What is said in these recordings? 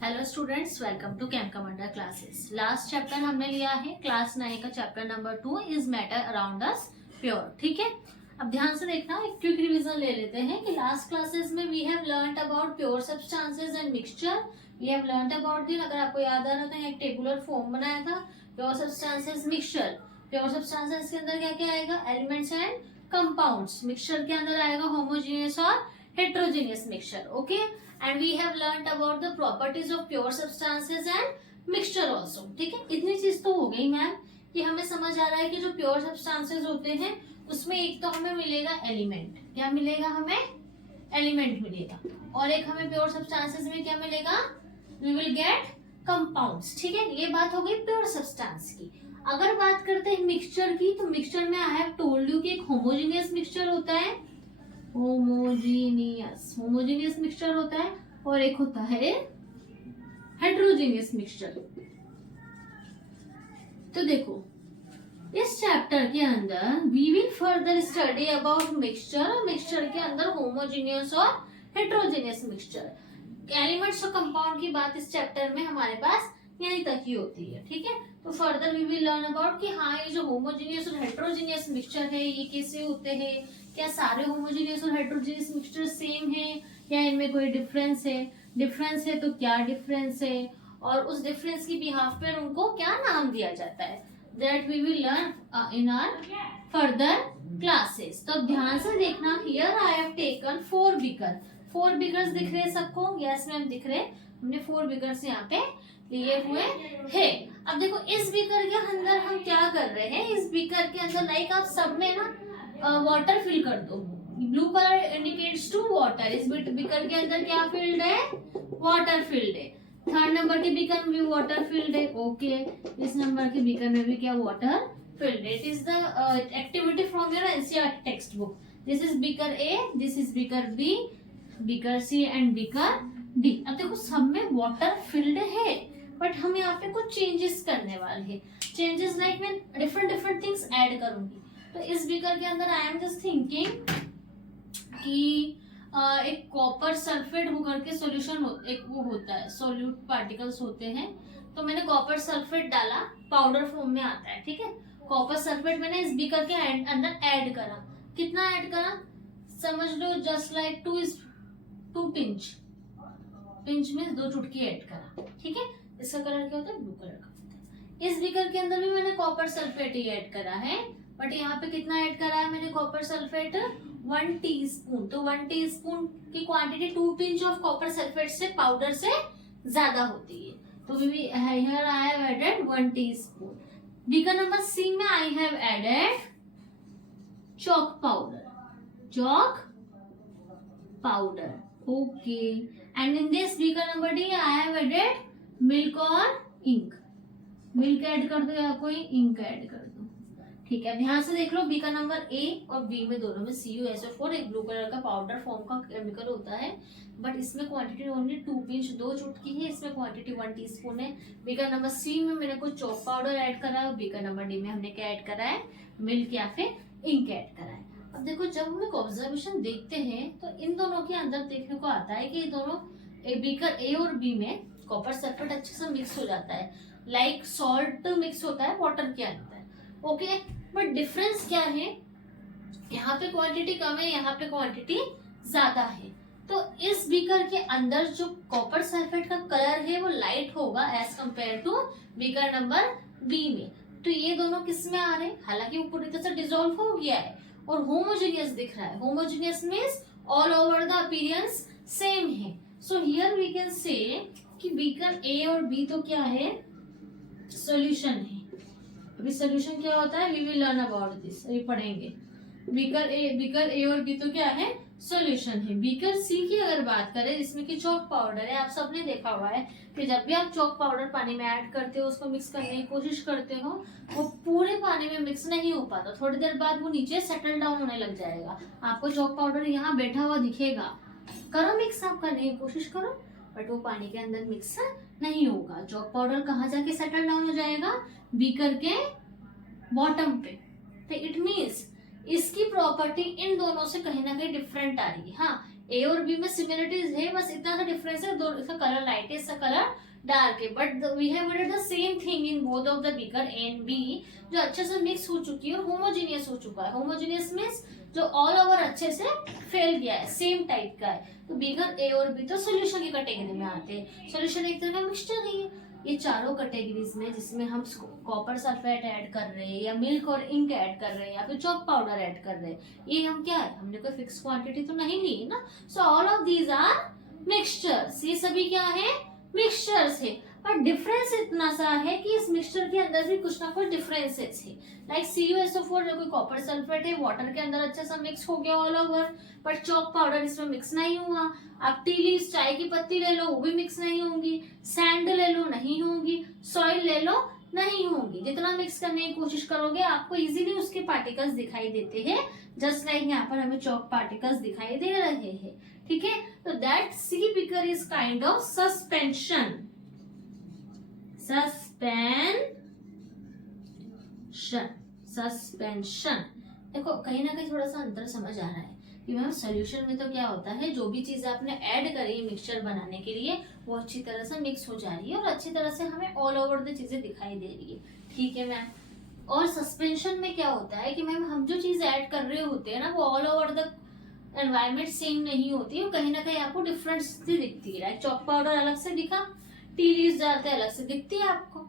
Hello students, welcome to Cam Commander classes. Last chapter हमने लिया है क्लास 9 का chapter number 2 is matter around us pure. ठीक है, अब ध्यान से देखना, एक क्विक रिवीजन ले लेते हैं कि लास्ट क्लासेस में we have learned about pure substances and mixture. We have learned about this, अगर आपको याद आ रहा था एक टेबुलर फॉर्म बनाया था pure substances mixture. Pure substances के अंदर क्या क्या आएगा? Elements and compounds. मिक्सचर के अंदर आएगा होमोजेनियस और heterogeneous mixture. Okay, and we have learnt about the properties of pure substances and mixture also। ठीक है, इतनी चीज तो हो गई मैम कि हमें समझ आ रहा है कि जो प्योर सब्सटेंसेस होते हैं उसमें एक तो हमें मिलेगा एलिमेंट। क्या मिलेगा? हमें एलिमेंट मिलेगा। और एक हमें प्योर सब्सटेंसेस में क्या मिलेगा? We will get compounds. ठीक है, ये बात हो गई प्योर सब्सटेंस की। अगर बात करते हैं मिक्सचर की, तो मिक्सचर में आई हैव टोल्ड यू कि एक होमोजेनियस मिक्सचर होता है, होमोजेनियस मिक्सचर होता है, और एक होता है हेट्रोजेनियस मिक्सचर। तो देखो, इस चैप्टर के अंदर we will further study about mixture, और मिक्सचर के अंदर होमोजेनियस और हेट्रोजेनियस मिक्सचर। एलिमेंट्स और कंपाउंड की बात इस चैप्टर में हमारे पास यहीं तक ही होती है। ठीक है, तो further we will learn about कि हाँ, ये जो होमोजेनियस और हेट्रोजेनियस मिक्सचर है ये कैसे होते हैं, क्या सारे होमोजेनियस और हेट्रोजेनियस मिक्सचर सेम है या इनमें कोई डिफरेंस है, डिफरेंस है तो क्या डिफरेंस है, और उस डिफरेंस की बिहाफ पर उनको क्या नाम दिया जाता है, that we will learn in our further classes. तो ध्यान से देखना, here I have taken 4 beaker. 4 beakers दिख रहे हैं सबको? यस मैम दिख रहे। हमने 4 बीकर्स यहाँ पे लिए हुए हैं। अब देखो, इस बीकर के अंदर हम क्या कर रहे हैं, इस बीकर के अंदर लाइक आप सब में ना वाटर फिल कर दो। Blue colour indicates to water. इस बीकर के अंदर क्या फील्ड है? वाटर फील्ड है। थर्ड नंबर के बीकर में भी वाटर फील्ड है। ओके, इस नंबर के बीकर में भी क्या वाटर फील्ड है? It is the activity from your NCERT textbook. This is beaker A, this is beaker B, beaker C and beaker D. अब देखो, सब में वाटर फील्ड है, बट हम यहाँ पे कुछ चेंजेस करने वाले हैं। चेंजेस लाइक मैं डिफरेंट थिंग्स ऐड करूंगी। तो इस बीकर के अंदर आई एम जस्ट थिंकिंग कि एक कॉपर सल्फेट होकर के सॉल्यूशन एक वो होता है, सॉल्यूट पार्टिकल्स होते हैं। तो मैंने कॉपर सल्फेट डाला, पाउडर फॉर्म में आता है। ठीक है, कॉपर सल्फेट मैंने इस बीकर के अंदर ऐड करा। कितना ऐड करा? समझ लो जस्ट लाइक 2 पिंच। पिंच में 2 चुटकी ऐड करा। ठीक है, इसका कलर क्या होता है? ब्लू कलर का होता है। इस बीकर के अंदर भी मैंने कॉपर सल्फेट ही ऐड करा है, बट यहाँ पे कितना ऐड करा है मैंने कॉपर सल्फेट? 1 टीस्पून। तो 1 टीस्पून की quantity 2 pinch of copper sulphate से, पाउडर से ज्यादा होती है। तो here I have added 1 teaspoon. Beaker number C में I have added chalk powder। Okay, and in this beaker number D I have added milk or ink। Milk add कर दो या कोई इंक ऐड कर दो। ठीक है, ध्यान से देख लो, बीकर नंबर ए और बी में दोनों में CuSO4 एक ब्लू कलर का पाउडर फॉर्म का केमिकल होता है, बट इसमें क्वांटिटी ओनली 2 पिंच 2 चुटकी है, इसमें क्वांटिटी 1 टीस्पून है। बीकर नंबर सी में मैंने कुछ चॉक पाउडर ऐड करा है, बीकर नंबर डी में हमने क्या ऐड करा है? मिल्क या फिर इंक ऐड करा है। अब देखो, जब हम एक ऑब्जर्वेशन देखते हैं तो इन दोनों के अंदर देखने को आता है कि दोनों बीकर ए और बी में कॉपर सल्फेट अच्छे से मिक्स हो जाता है, लाइक सॉल्ट मिक्स होता है वाटर के अंदर। ओके, बट डिफरेंस क्या है? यहाँ पे क्वांटिटी कम है, यहाँ पे क्वांटिटी ज्यादा है। तो इस बीकर के अंदर जो कॉपर सल्फेट का कलर है वो लाइट होगा as compare to beaker number B में। तो ये दोनों किस में आ रहे हैं? हालांकि वो पूरी तरह से डिसॉल्व हो गया है और होमोजेनियस दिख रहा है। Homogeneous means all over the appearance same है। So here we can say कि बीकर ए और बी तो क्या है? सॉल्यूशन है। अभी सॉल्यूशन क्या होता है? We will learn about this, अभी पढ़ेंगे। बीकर ए और बी तो क्या है? सॉल्यूशन है। बीकर सी की अगर बात करें, जिसमें कि चॉक पाउडर है, आप सबने देखा हुआ है कि जब भी आप चॉक पाउडर पानी में ऐड करते हो, उसको मिक्स करने की कोशिश करते हो, वो पूरे पानी में मिक्स नहीं हो पाता, थोड़ी देर बाद वो नीचे सेटल डाउन होने लग जाएगा। आपको चॉक पाउडर यहाँ बैठा हुआ दिखेगा, करो मिक्स, आप करने की कोशिश करो, बट वो पानी के अंदर मिक्स नहीं होगा। चॉक पाउडर कहाँ जाके सेटल डाउन हो जाएगा? बीकर के बॉटम पे। तो इट मीन्स इसकी प्रॉपर्टी इन दोनों से कहीं ना कहीं डिफरेंट आ रही है। हाँ, ए और बी में सिमिलरिटीज है, बस इतना सा डिफरेंस है, दो इसका कलर लाइट है, इसका कलर डार्क है, but we have added the same thing in both of the beaker A and B, जो अच्छे से मिक्स हो चुकी है और होमोजीनियस हो चुका है। होमोजीनियस मीन्स जो ऑल ओवर अच्छे से फैल गया है, सेम टाइप का है। तो बीकर ए और बी तो सोल्यूशन की कैटेगरी में आते हैं। सोल्यूशन एक तरह का मिक्सचर ही है। ये चारों कैटेगरीज में जिसमें हम कॉपर सल्फेट ऐड कर रहे हैं या मिल्क और इंक ऐड कर रहे हैं या फिर चॉक पाउडर ऐड कर रहे हैं, ये हम क्या है, हमने कोई फिक्स क्वांटिटी तो नहीं ली है ना। So all of these are mixtures, ये सभी क्या है, मिक्सचर्स है। पर डिफरेंस इतना सा है कि इस मिक्सचर के अंदर भी कुछ ना कुछ डिफरेंसेस है। लाइक CuSO4 जो कोई कॉपर सल्फेट है, वाटर के अंदर अच्छा सा मिक्स हो गया all over, but chalk powder इसमें मिक्स नहीं हुआ। आप टी लीव्स, चाय की पत्ती ले लो, वो भी मिक्स नहीं होंगी। सैंड ले लो, नहीं होंगी। सॉइल ले लो, नहीं होंगी। जितना मिक्स करने की कोशिश करोगे आपको इजीली उसके पार्टिकल्स दिखाई देते हैं, जस्ट लाइक यहाँ पर हमें चॉक पार्टिकल्स दिखाई दे रहे हैं। ठीक है, तो that C beaker is kind of suspension. Suspension देखो कहीं ना कहीं थोड़ा सा अंतर समझ आ रहा है कि मैम सोल्यूशन में तो क्या होता है, जो भी चीज आपने ऐड करी है मिक्सचर बनाने के लिए वो अच्छी तरह से मिक्स हो जा रही है और अच्छी तरह से हमें ऑल ओवर द चीजें दिखाई दे रही है। ठीक है मैम। और सस्पेंशन में क्या होता है कि मैम हम जो चीज ऐड कर रहे होते हैं ना, वो all over the environment same नहीं होती है, कहीं ना कहीं आपको डिफरेंस दिखती है। चॉक पाउडर अलग से दिखा, टी लीव्स डालते अलग से दिखती है आपको।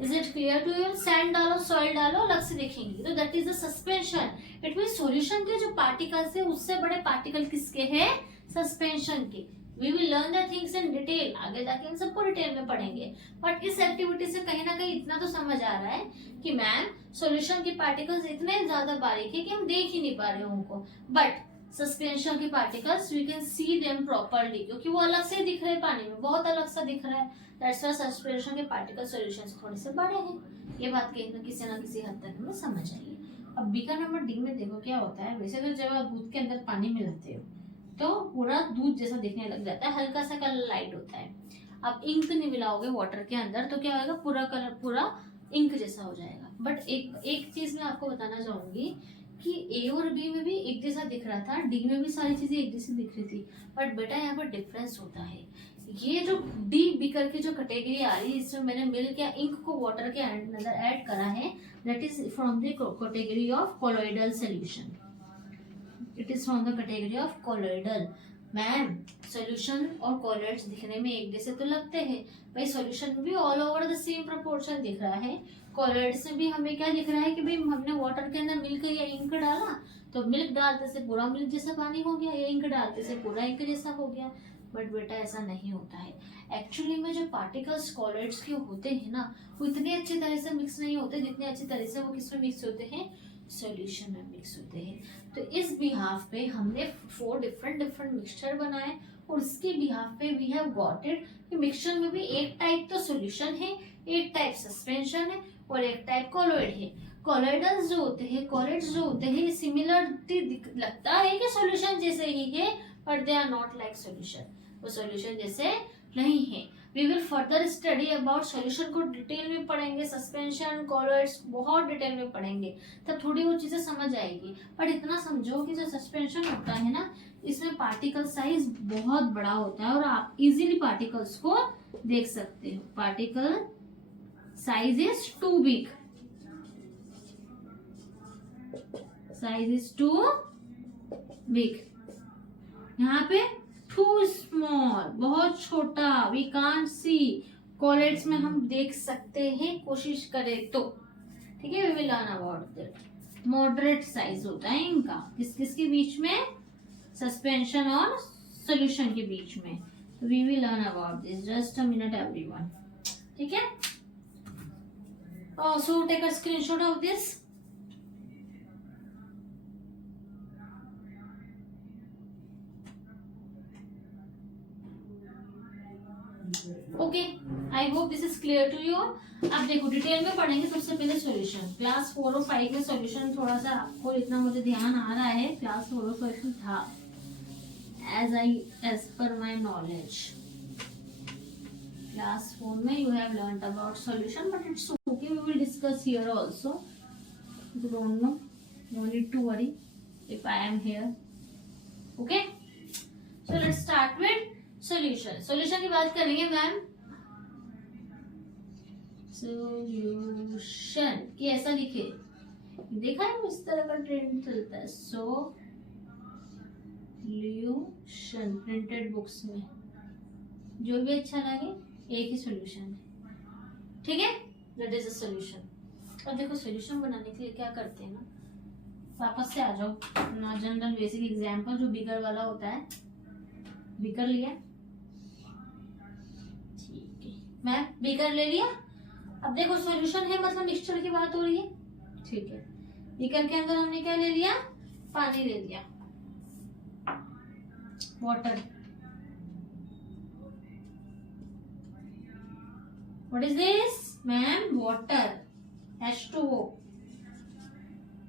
Is it clear to you? Sand डालो, सॉइल डालो, अलग से दिखेंगी। तो that is the suspension. It mean solution के जो पार्टिकल्स है उससे बड़े पार्टिकल किसके हैं? सस्पेंशन के। We will learn the things in detail, आगे जाके इन सबको डिटेल में पढ़ेंगे। बट इस एक्टिविटी से कहीं ना कहीं इतना तो समझ आ रहा है कि मैम सॉल्यूशन के पार्टिकल्स इतने ज्यादा बारीक है कि हम देख ही नहीं पा रहे उनको, बट सस्पेंशन के particles we can see them properly, क्योंकि वो अलग से दिख रहे हैं, पानी में बहुत अलग सा दिख रहा है। दैट्स व्हाई सस्पेंशन के पार्टिकल सॉल्यूशन से थोड़े से बड़े हैं। ये बात कहीं ना किसी हद तक हमें समझ आई। अब बी का नंबर डी में देखो क्या होता है। वैसे तो जब आप दूध के अंदर पानी मिलाते हो तो पूरा दूध जैसा दिखने लग जाता है, हल्का सा कलर लाइट होता है। आप इंक नहीं मिलाओगे वाटर के अंदर तो क्या होगा, पूरा कलर पूरा इंक जैसा हो जाएगा। बट एक चीज मैं आपको बताना चाहूंगी कि ए और बी में भी एक जैसा दिख रहा था, डी में भी सारी चीजें एक जैसी दिख रही थी, बट बेटा यहाँ पर डिफरेंस होता है। ये जो डी बीकर की जो कैटेगरी आ रही है, इसमें मैंने मिल्क या इंक को वाटर के अंदर ऐड करा है, that is from the category of colloidal solution. It is from the category of colloidal. Ma'am solution और कोलोइड्स दिखने में एक जैसे तो लगते हैं, भाई सॉल्यूशन में भी all over the same proportion दिख रहा है। कोलोइड्स में भी हमें क्या दिख रहा है कि भाई हमने वाटर के अंदर मिल्क या इंक डाला तो मिल्क डालते से पूरा मिल्क जैसा पानी हो गया, या इंक डालते से पूरा इंक जैसा हो गया। बट बेटा ऐसा नहीं होता है। एक्चुअली में जो पार्टिकल्स कोलोइड्स के होते हैं ना, वो इतने अच्छी तरह से मिक्स नहीं होते जितने अच्छी तरह से वो किसमें मिक्स होते हैं, सॉल्यूशन में मिक्स होते हैं। तो इस बिहाफ पे हमने 4 डिफरेंट मिक्सचर बनाए और इसके बिहाफ पे वी हैव गॉट इट कि मिक्सचर में भी एक टाइप तो सॉल्यूशन है, एक टाइप सस्पेंशन है और एक टाइप कोलोइड है। कोलोइडल्स जो होते हैं, कोलोइड्स जो होते हैं, सिमिलरिटी लगता है कि सॉल्यूशन जैसे ही है, but they are not like solution. वो सॉल्यूशन जैसे नहीं है। We will further study about solution को डिटेल में पढ़ेंगे, सस्पेंशन कोलोइड्स बहुत डिटेल में पढ़ेंगे, तब थोड़ी वो चीजें समझ आएगी। पर इतना समझो कि जो सस्पेंशन होता है ना, इसमें पार्टिकल साइज बहुत बड़ा होता है और आप इजीली पार्टिकल्स को देख सकते हो। Particle size is too big, size is too big. यहाँ पे टू स्मॉल, बहुत छोटा, वी कांट सी। कोलोइड्स में हम देख सकते हैं कोशिश करें तो। ठीक है, we will learn about that. Moderate size होता है इनका, किसके बीच में, सस्पेंशन और सॉल्यूशन के बीच में। We will learn about this, just a minute everyone. ठीक है, so take a screenshot of this. Okay, I hope this is clear to you. अब देखो डिटेल में पढ़ेंगे। सबसे पहले सॉल्यूशन, क्लास 4 और 5 में सॉल्यूशन थोड़ा सा आपको इतना मुझे ध्यान आ रहा है, क्लास 4 और 5 में था, as per my knowledge. Class 4 में you have learned about solution, but it's okay, we will discuss here also. You don't know, no need to worry if I am here. Okay, So let's start with solution. Solution की बात करेंगे ma'am. Solution कि ऐसा लिखे, देखा है इस तरह का ट्रेंड चलता है. Solution प्रिंटेड बुक्स में जो भी अच्छा लगे एक ही सॉल्यूशन है. ठीक है, दैट इज अ सॉल्यूशन. अब देखो सॉल्यूशन बनाने के लिए क्या करते हैं ना, वापस से आ जाओ ना जनरल बेसिक एग्जांपल जो बीकर वाला होता है. बीकर लिया, ठीक है मैं बीकर ले लिया. अब देखो सॉल्यूशन है मतलब मिक्सचर की बात हो रही है. ठीक है, बीकर के अंदर हमने क्या ले लिया, पानी ले लिया, water. What is this, ma'am? Water. H2O.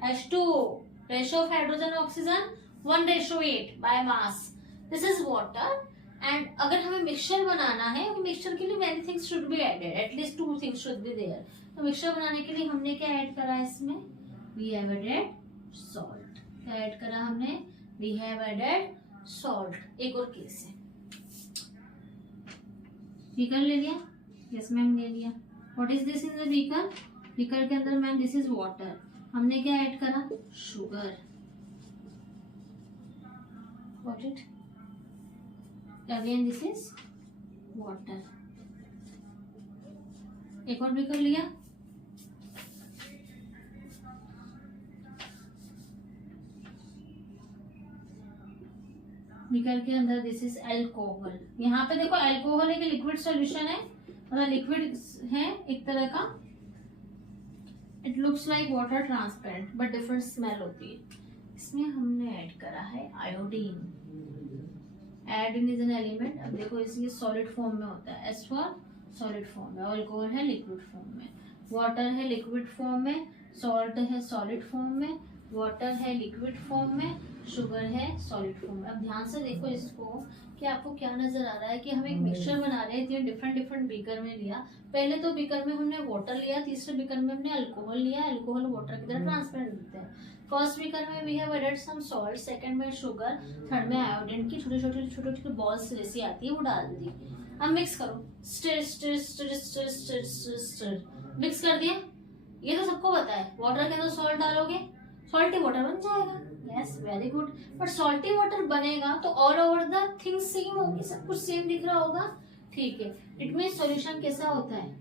H2O. Ratio of hydrogen and oxygen 1:8 by mass. This is water. And अगर हमें मिक्सचर बनाना है, मिक्सचर के लिए many things should be added. At least 2 things should be there. तो mixture बनाने के लिए हमने क्या ऐड करा है इसमें? We have added salt. क्या ऐड करा हमने? We have added salt. एक और केस है. बीकर ले लिया. यस मैम ले लिया. What is this in the beaker? Beaker के अंदर मैम दिस इज वाटर. हमने क्या ऐड करा? Sugar. What it again this is water. एक और बीकर लिया. बीकर के अंदर दिस इज अल्कोहल. यहाँ पे देखो अल्कोहल एक लिक्विड सॉल्यूशन है, मतलब लिक्विड है एक तरह का. It looks like water transparent but different smell होती है. इसमें हमने ऐड करा है iodine. Iodine is an element. अब देखो इसलिए सॉलिड फॉर्म में होता है. एस फॉर सॉलिड फॉर्म में. अल्कोहल है लिक्विड फॉर्म में. वाटर है लिक्विड फॉर्म में. सॉल्ट है सॉलिड फॉर्म में. वाटर है लिक्विड फॉर्म में. शुगर है सॉलिड फॉर्म में. अब ध्यान से देखो इसको कि आपको क्या नजर आ रहा है कि हम एक मिक्सचर बना रहे हैं. डिफरेंट डिफरेंट बीकर में लिया. पहले तो बीकर में हमने वाटर लिया, तीसरे बीकर में हमने अल्कोहल लिया. अल्कोहल वाटर की तरह ट्रांसपेरेंट दिखता है. फर्स्ट बीकर में we have added some salt, second में शुगर, थर्ड में आयोडीन की छोटी छोटी बॉल्स जैसी आती है वो डाल दी. अब मिक्स करो. Stir stir stir stir stir stir stir. Mix कर दिया. ये तो सबको पता है, वाटर के अंदर सॉल्ट डालोगे सॉल्टी वाटर बन जाएगा. Yes very good. But salty water बनेगा तो all over the things same होगी, सब कुछ सेम दिख रहा होगा. ठीक है, इट मीन सॉल्यूशन कैसा होता है?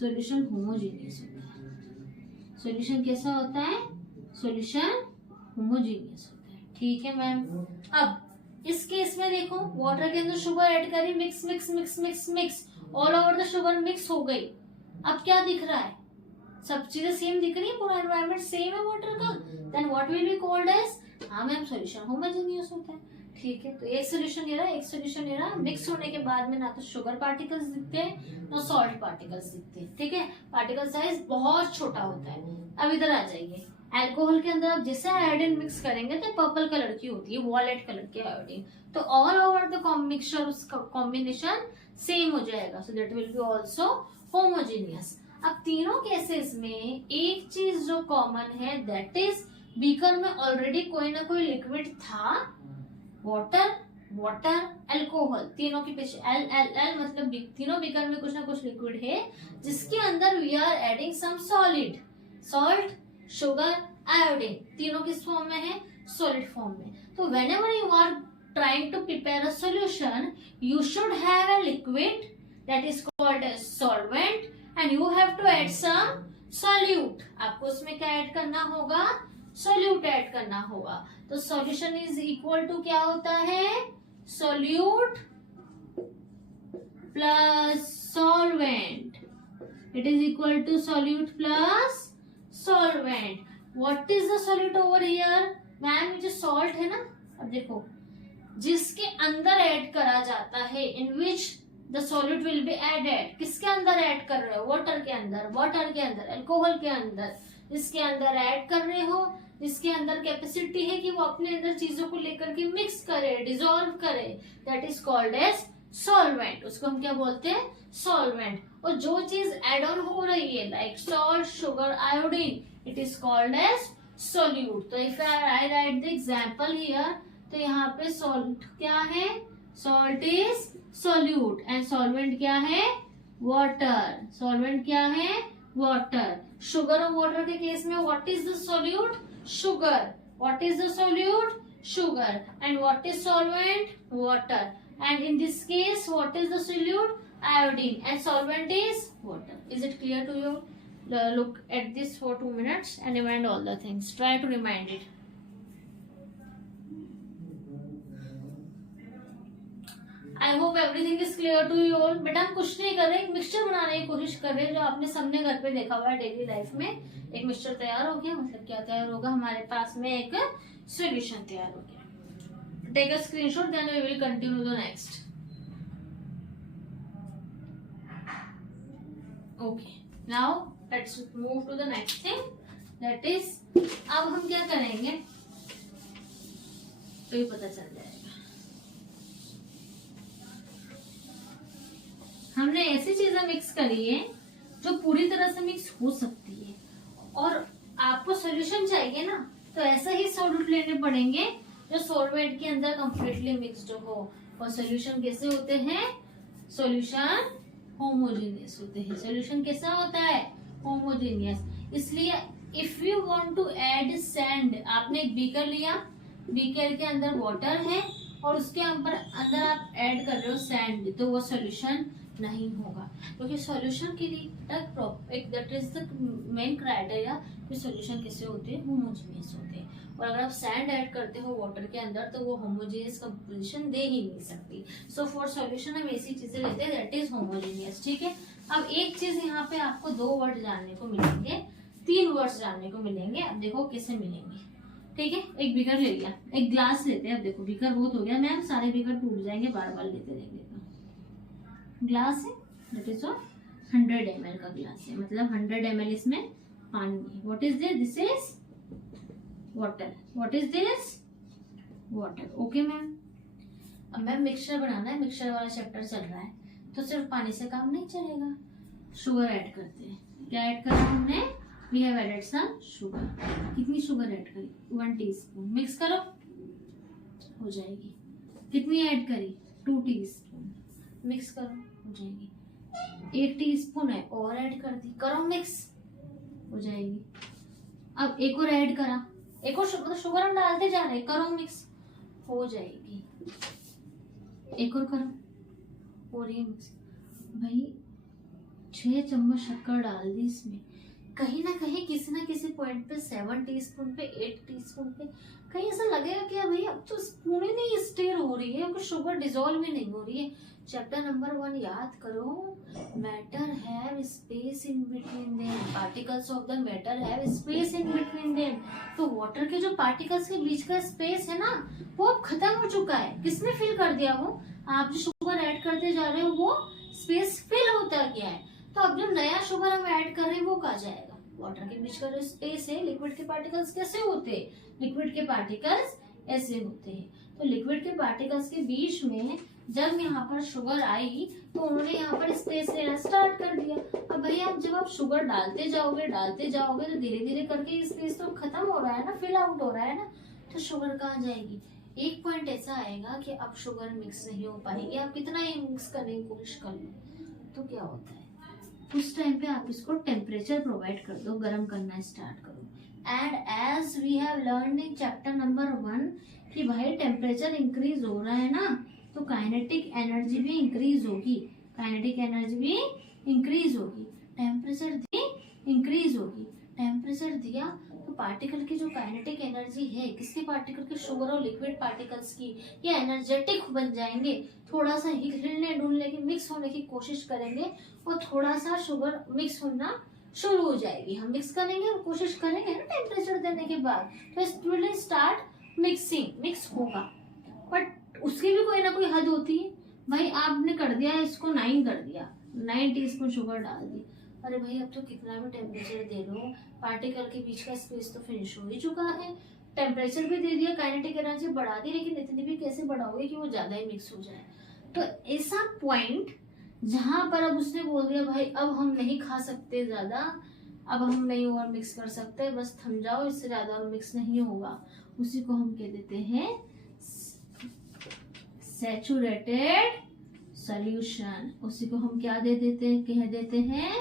सॉल्यूशन होमोजेनियस होता है. सॉल्यूशन कैसा होता है? सॉल्यूशन होमोजेनियस होता है. ठीक है मैम. अब इस केस में देखो वाटर के अंदर शुगर ऐड करी, mix mix mix mix mix, all over the sugar mix हो गई. अब क्या दिख रहा है? सब चीजें सेम दिख रही है, पूरा एनवायरनमेंट सेम है वाटर का. Then what will be called as? हाँ मैम सॉल्यूशन होमोजेनियस होता है. ठीक है, तो एक सॉल्यूशन ये रहा, एक सॉल्यूशन ये रहा. मिक्स होने के बाद में ना तो शुगर पार्टिकल्स दिखते हैं ना सॉल्ट पार्टिकल्स दिखते हैं. ठीक है, पार्टिकल साइज बहुत छोटा होता है. अब इधर आ जाइए. अल्कोहल के अंदर आप जैसे आयोडीन मिक्स करेंगे तो पर्पल कलर की होती है, वॉयलेट कलर की आयोडीन. तो ऑल ओवर द मिक्सचर उसका कॉम्बिनेशन सेम हो जाएगा. So that will be also homogeneous. अब तीनों केसेस में एक चीज जो कॉमन है दैट इज बीकर में ऑलरेडी कोई ना कोई लिक्विड था. वाटर वाटर अल्कोहल, तीनों के पीछे एल एल एल मतलब तीनों बीकर में कुछ ना कुछ लिक्विड है जिसके अंदर we are adding some solid. Salt, sugar, iodine तीनों किस फॉर्म में है? सॉलिड फॉर्म में. तो whenever you are trying to prepare a solution you should have a liquid that is called as solvent and you have to add some solute. आपको उसमें क्या add करना होगा? solute ऐड करना होगा. तो solution is equal to क्या होता है? solute plus solvent. It is equal to solute plus solvent. What is the solute over here? Ma'am जो salt है ना, अब देखो जिसके अंदर ऐड करा जाता है in which the solute will be added. किसके अंदर ऐड कर रहे हो? वाटर के अंदर. वाटर के अंदर अल्कोहल के अंदर इसके अंदर ऐड कर रहे हो जिसके अंदर कैपेसिटी है कि वो अपने अंदर चीजों को लेकर के मिक्स करे, डिसॉल्व करे. That is called as solvent. उसको हम क्या बोलते हैं? सॉल्वेंट. और जो चीज एड ऑन हो रही है like salt, sugar, iodine, it is called as solute. तो if I write the example here, तो यहाँ पे सॉल्ट क्या है, salt is solute and solvent क्या है, वाटर, सॉल्वेंट क्या है, वाटर। शुगर और वाटर के केस में what is the solute, sugar, what is the solute, sugar, and what is solvent, water, and in this case what is the solute, iodine, and solvent is water. Is it clear to you? Look at this for 2 minutes and remind all the things. Try to remind it. I hope everything is clear to you all. बेटा हम कुछ नहीं कर रहे, एक mixture बनाने की कोशिश कर रहे हैं जो आपने सबने घर पे देखा हुआ है डेली लाइफ में। एक मिक्सचर तैयार हो गया, मतलब क्या तैयार होगा, हमारे पास में एक सॉल्यूशन तैयार हो गया। Take a screenshot, then we will continue the next. Okay, now let's move to the next thing, that is अब हम क्या करेंगे तो ये पता चल जाएगा। हमने ऐसी चीजें मिक्स करी है जो पूरी तरह से मिक्स हो सकती है, और आपको सॉल्यूशन चाहिए ना, तो ऐसा ही सॉल्यूट लेने पड़ेंगे जो सॉल्वेंट के अंदर कंप्लीटली मिक्स्ड हो। और सॉल्यूशन कैसे होते हैं, सॉल्यूशन होमोजेनियस होते हैं। सॉल्यूशन कैसा होता है, होमोजेनियस। इसलिए if you want to add sand, आपने एक बीकर लिया, बीकर के अंदर वाटर है और उसके अंदर आप ऐड कर रहे हो सैंड, तो वो सॉल्यूशन नहीं होगा, क्योंकि सॉल्यूशन के लिए that is the main criteria कि सॉल्यूशन कैसे होते हैं, होमोजेनियस होते हैं। और अगर आप सैंड ऐड करते हो वाटर के अंदर तो वो होमोजेनियस कंपोजिशन दे ही नहीं सकती। सो फॉर सॉल्यूशन हम ऐसी चीजें लेते हैं दैट इज होमोजेनियस, ठीक है। अब एक चीज यहाँ पे आपको 2 वर्ड जानने को मिलेंगे, 3 वर्ड्स जानने को मिलेंगे। अब देखो कैसे मिलेंगे, ठीक है। एक बीकर ले लिया, एक ग्लास लेते हैं। अब देखो बीकर बहुत हो गया मैम, सारे बीकर टूट जाएंगे बार बार लेते रहेंगे। ग्लास है, दैट इज 100 ml का ग्लास है, मतलब 100 ml इसमें पानी है। What is this is water, what is this water, okay ma'am. अब मैम मिक्सचर बनाना है, मिक्सचर वाला चैप्टर चल रहा है, तो सिर्फ पानी से काम नहीं चलेगा, शुगर ऐड करते हैं। क्या ऐड करा हमने, we have added some sugar. कितनी शुगर ऐड करी, 1 टीस्पून। मिक्स करो, हो जाएगी। कितनी ऐड करी, 2 टीस्पून। मिक्स करो, हो जाएगी। 1 टीस्पून है और ऐड कर दी, करो मिक्स, हो जाएगी। अब एक और ऐड करा, एक और शुगर हम डालते जा रहे हैं, करो मिक्स, हो जाएगी। एक और करो, हो रही है मिक्स। भाई 6 चम्मच शक्कर डाल दी इसमें, कहीं ना कहीं किसी ना किसी पॉइंट पे 7 टीस्पून पे 8 टीस्पून पे कहीं ऐसा लगेगा कि भाई अब तो स्पून ही नहीं स्टेर हो रही है, कुछ शुगर डिजोल्व ही नहीं हो रही है। चैप्टर नंबर 1 याद करो, matter have space in between them, particles of the matter have space in between them. तो वाटर के जो पार्टिकल्स के बीच का स्पेस है ना, वो अब खत्म हो चुका है। किसने फिल कर दिया, वो आप जो शुगर ऐड करते जा रहे हो वो स्पेस फिल होता गया है। तो अब जो नया शुगर हम ऐड कर रहे हैं वो कहाँ जाएगा, वाटर के बीच का जो स्पेस है। लिक्विड के पार्टिकल्स कैसे होते हैं, लिक्विड के पार्टिकल्स ऐसे होते हैं। तो लिक्विड के पार्टिकल्स के बीच में जब यहाँ पर शुगर आई तो उन्होंने यहाँ पर स्पेस लेना स्टार्ट कर दिया। अब भैया जब आप शुगर डालते जाओगे तो धीरे धीरे करके स्पेस तो खत्म हो रहा है ना, फिल आउट हो रहा है ना, तो शुगर कहाँ जाएगी। एक पॉइंट ऐसा आएगा कि अब शुगर मिक्स नहीं हो पाएगी, आप कितना ही मिक्स करने की कोशिश कर लो तो क्या होता है, उस टाइम पे आप इसको टेम्परेचर प्रोवाइड कर दो, गर्म करना स्टार्ट करो। And as we have learn in chapter number 1 कि भाई टेम्परेचर इंक्रीज हो रहा है ना, तो काइनेटिक एनर्जी भी इंक्रीज होगी, काइनेटिक एनर्जी भी इंक्रीज होगी, टेम्परेचर भी इंक्रीज होगी। टेम्परेचर दिया तो पार्टिकल की जो काइनेटिक एनर्जी है, किसके पार्टिकल के, शुगर और लिक्विड पार्टिकल्स की, ये एनर्जेटिक बन जाएंगे। थोड़ा सा हिलने डुलने की, मिक्स होने की कोशिश करेंगे और थोड़ा सा शुगर मिक्स होना शुरू हो जाएगी। हम मिक्स करेंगे और कोशिश करेंगे ना टेम्परेचर देने के बाद, तो it will start mixing, mix होगा। बट उसकी भी कोई ना कोई हद होती है। भाई आपने कर दिया इसको 9 कर दिया, 9 टीस्पून शुगर डाल दी, अरे भाई अब तो कितना भी टेम्परेचर दे लो, पार्टिकल के बीच का स्पेस तो फिनिश हो ही चुका है। टेम्परेचर भी दे दिया, काइनेटिक एनर्जी बढ़ा दी, लेकिन इतनी भी कैसे बढ़ाओगे कि वो ज्यादा ही मिक्स हो जाए। तो ऐसा पॉइंट जहां पर अब उसने बोल दिया भाई अब हम नहीं खा सकते ज्यादा, अब हम नहीं और मिक्स कर सकते, बस थम जाओ, इससे ज्यादा और मिक्स नहीं होगा, उसी को हम कह देते हैं सैचुरेटेड सॉल्यूशन, उसी को हम क्या कह देते हैं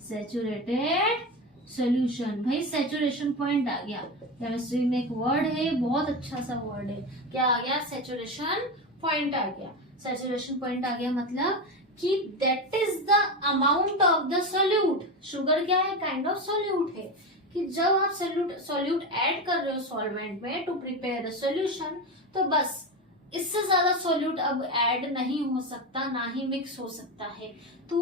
सैचुरेटेड सॉल्यूशन। भाई सैचुरेशन पॉइंट आ गया, केमिस्ट्री में एक वर्ड है, बहुत अच्छा सा वर्ड है, क्या आ गया सैचुरेशन पॉइंट आ गया। सैचुरेशन पॉइंट आ गया मतलब कि that is the amount of the solute. Sugar क्या है, काइंड ऑफ सोल्यूट है, कि जब आप सोल्यूट ऐड कर रहे हो सॉल्वेंट में टू प्रिपेयर द सॉल्यूशन, तो बस इससे ज्यादा सोल्यूट अब ऐड नहीं हो सकता, ना ही मिक्स हो सकता है, तो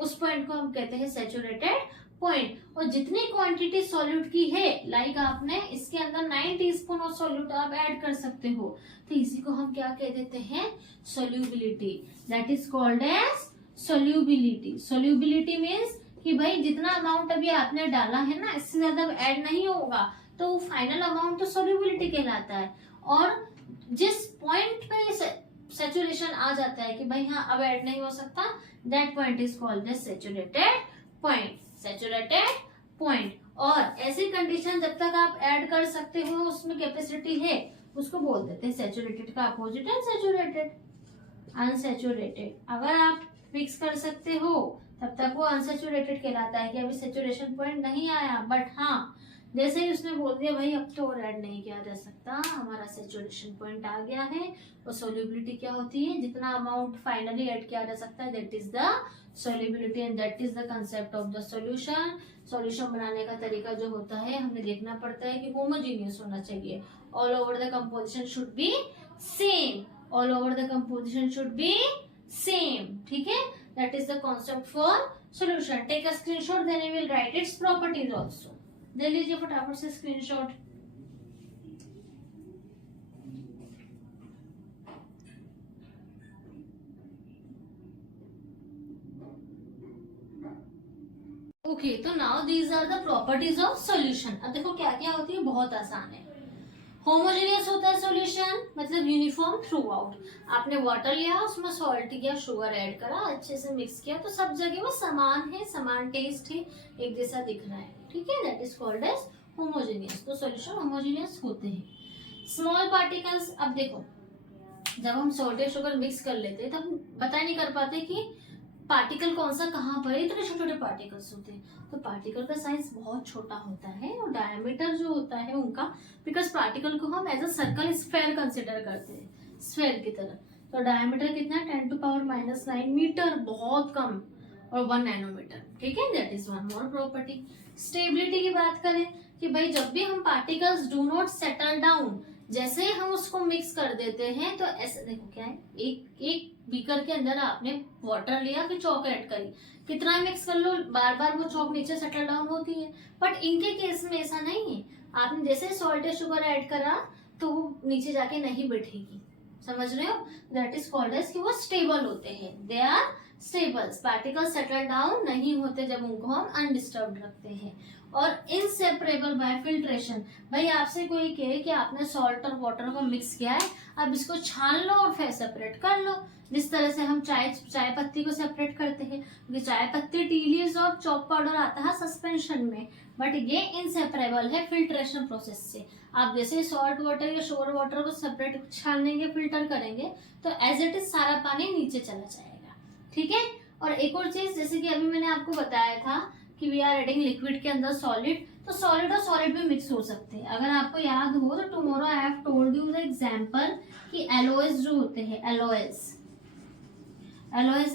उस पॉइंट को हम कहते हैं सैचुरेटेड पॉइंट। और जितनी क्वांटिटी सॉल्यूट की है, लाइक आपने इसके अंदर 9 टीस्पून ऑफ सॉल्यूट आप ऐड कर सकते हो, तो इसी को हम क्या कह देते हैं solubility, that is called as solubility. Solubility means कि भाई जितना अमाउंट अभी आपने डाला है ना, इससे ज्यादा ऐड नहीं होगा, तो फाइनल अमाउंट तो सोल्यूबिलिटी कहलाता है। और जिस पॉइंट पे सैचुरेशन आ जाता है कि भाई हाँ अब ऐड नहीं हो सकता, that point is called as saturated point, saturated point. और ऐसी कंडीशन जब तक आप ऐड कर सकते हो, उसमें कैपेसिटी है, उसको बोल देते हैं सैचुरेटेड का अपोजिट है सैचुरेटेड, अनसैचुरेटेड। अगर आप मिक्स कर सकते हो तब तक वो अनसैचुरेटेड कहलाता है कि अभी सैचुरेशन पॉइंट नहीं आया, बट हाँ जैसे ही उसने बोल दिया भाई अब तो और ऐड नहीं किया जा सकता, हमारा सैचुरेशन पॉइंट आ गया है, और सोल्यूबिलिटी क्या होती है, जितना अमाउंट फाइनली ऐड किया जा सकता है, that is the solubility and that is the concept of the solution. Solution बनाने का तरीका जो होता है, हमें देखना पड़ता है कि होमोजीनियस होना चाहिए, all over the composition should be same, all over the composition should be same, ठीक है, that is the concept for solution. Take a screenshot, then we will write its properties also. ले लीजिए फटाफट से screenshot. Okay, तो now these are the properties of solution. अब देखो क्या क्या होती है, बहुत आसान है। होमोजेनियस होता है सॉल्यूशन, मतलब यूनिफॉर्म थ्रू आउट। आपने वाटर लिया, उसमें सॉल्ट या शुगर ऐड करा, अच्छे से मिक्स किया, तो सब जगह वो समान है, समान टेस्ट है, एक जैसा दिख रहा है, ठीक है, that is called as homogeneous. तो सॉल्यूशन होमोजेनियस होते हैं। स्मॉल पार्टिकल्स, अब देखो जब हम सॉल्ट या शुगर मिक्स कर लेते हैं, तब हम पता नहीं कर पाते कि पार्टिकल कौन सा कहाँ पर है, इतने छोटे छोटे पार्टिकल्स होते हैं, तो पार्टिकल का साइज बहुत छोटा होता है, और डायमीटर जो होता है उनका, बिकॉज पार्टिकल को हम as a circle sphere consider करते हैं, स्फेयर की तरह, तो डायमीटर कितना है 10⁻⁹ मीटर, बहुत कम, और 1 नैनोमीटर, ठीक है, that is one more property. Stability की बात करें कि भाई जब भी हम particles do not settle down, जैसे ही हम उसको मिक्स कर देते हैं, तो ऐसे देखो क्या है, एक बीकर के अंदर आपने वाटर लिया, फिर चौक ऐड करी, कितना मिक्स कर लो, बार बार वो चौक नीचे सेटल डाउन होती है, बट इनके केस में ऐसा नहीं है। आपने जैसे सॉल्ट या शुगर ऐड करा, तो वो नीचे जाके नहीं बैठेगी, समझ रहे हो, दैट इज कॉल्ड एज कि वो स्टेबल होते हैं, they are stables, particle settle down नहीं होते जब उनको हम अनडिस्टर्ब्ड रखते हैं। और इनसेपरेबल बाय फिल्ट्रेशन, भाई आपसे कोई कहे कि आपने सॉल्ट और वाटर को मिक्स किया है, अब इसको छान लो और फिर सेपरेट कर लो, जिस तरह से हम चाय पत्ती को सेपरेट करते हैं, क्योंकि चाय पत्ती, टी लीव्स और चॉक पाउडर आता है सस्पेंशन में, बट ये इनसेपरेबल है फिल्ट्रेशन प्रोसेस से। आप जैसे सॉल्ट वाटर या शुगर वाटर को सेपरेट छानेंगे, फिल्टर करेंगे, तो एज इट इज सारा पानी नीचे चला जाएगा, ठीक है। और एक और चीज, जैसे कि अभी मैंने आपको बताया था कि वी आर एडिंग लिक्विड के अंदर सॉलिड, तो सॉलिड और सॉलिड भी मिक्स हो सकते हैं। अगर आपको याद हो तो tomorrow I have told you the example कि एलओएस जो होते हैं, एलओएस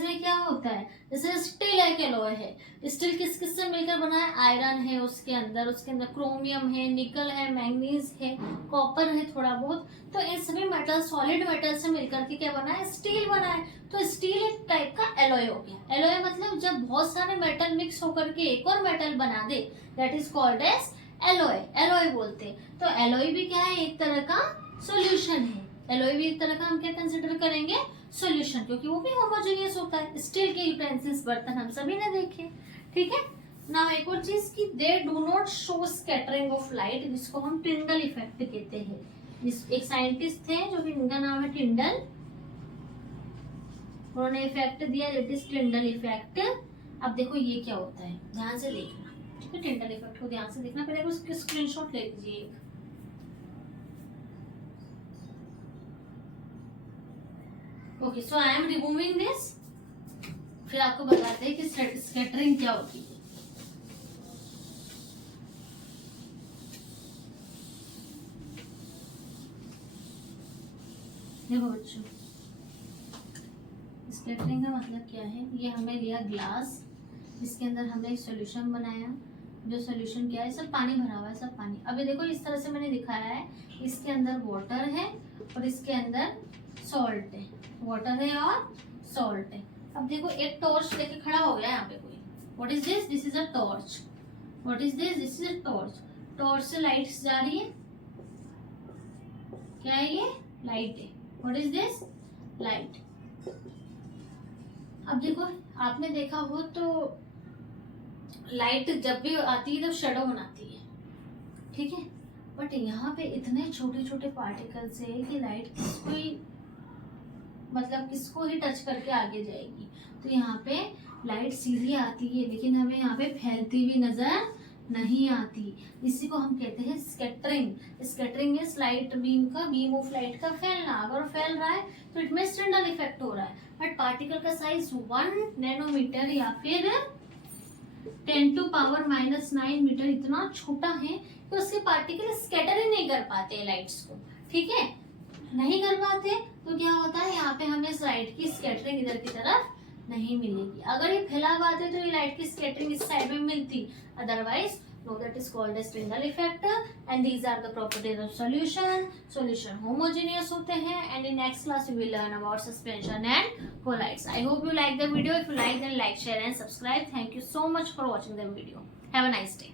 में क्या होता है, जैसे स्टील एक एलॉय है, स्टील किस किस से मिलकर बना है, आयरन है उसके अंदर क्रोमियम है, निकल है, मैंगनीज है, कॉपर है थोड़ा बहुत, तो इन सभी मेटल, सॉलिड मेटल से मिलकर के क्या बना है, स्टील बना है। तो स्टील एक टाइप का एलॉय हो गया। एलॉय मतलब जब बहुत सारे मेटल मिक्स होकर के एक और मेटल बना दे, that is called as alloy, alloy बोलते। तो एलॉय भी क्या है, एक तरह का सॉल्यूशन है, एलॉय भी एक तरह का हम क्या कंसिडर करेंगे, सॉल्यूशन, क्योंकि वो भी होमोजेनियस होता है। स्टील के यूटेंसिल्स, बर्तन हम सभी ने देखे, ठीक है ना। एक और चीज कि they do not show scattering of light, जिसको हम टिंडल इफेक्ट कहते हैं। एक साइंटिस्ट थे जो कि इनका नाम है टिंडल, उन्होंने इफेक्ट दिया, दैट इज टिंडल इफेक्ट। अब देखो ये क्या होता है, ध्यान से देखना, ठीक है, टिंडल इफेक्ट को ध्यान से देखना, पहले उसकी स्क्रीनशॉट ले लीजिए। Okay, so I am removing this. फिर आपको बताते हैं कि स्कैटरिंग क्या होती है। देखो बच्चों, स्कैटरिंग का मतलब क्या है। ये हमें लिया ग्लास, इसके अंदर हमने एक सोल्यूशन बनाया। जो सोल्यूशन क्या है, सब पानी भरा हुआ है, सब पानी। अभी देखो इस तरह से मैंने दिखाया है, इसके अंदर वाटर है और इसके अंदर सॉल्ट है, वाटर है और सॉल्ट है। अब देखो एक टॉर्च लेके खड़ा हो गया यहाँ पे कोई। What is this? This is a torch. What is this? This is a torch. Torch से लाइट्स जा रही है। क्या है ये? लाइट है। What is this? लाइट। अब देखो, आपने देखा हो तो लाइट जब भी आती है तो शेडो बनाती है, ठीक है। बट यहाँ पे इतने छोटे छोटे पार्टिकल्स है कि लाइट किसको ही, मतलब किसको ही टच करके आगे जाएगी। तो यहाँ पे लाइट सीधी आती है, लेकिन हमें यहाँ पे फैलती हुई नजर नहीं आती। इसी को हम कहते हैं scattering. Scattering is light beam का, बीम ऑफ लाइट का फैलना। अगर फैल रहा है तो इट मींस टंडल इफेक्ट हो रहा है। बट पार्टिकल का साइज 1 नैनोमीटर या फिर 10⁻⁹ मीटर इतना छोटा है कि उसके पार्टिकल स्कैटर ही नहीं कर पाते लाइट्स को, ठीक है। नहीं कर पाते तो क्या होता है, यहाँ पे हमें इस लाइट की स्कैटरिंग इधर की तरफ नहीं मिलेगी। अगर ये फैला पाते तो ये लाइट की स्कैटरिंग इस साइड में मिलती, otherwise no, that is called as Tyndall effect. And these are the properties of solution. Solution homogeneous होते हैं। And in next class we will learn about suspension and colloids. I hope you like the video. If you like, then like, share and subscribe. Thank you so much for watching the video. Have a nice day.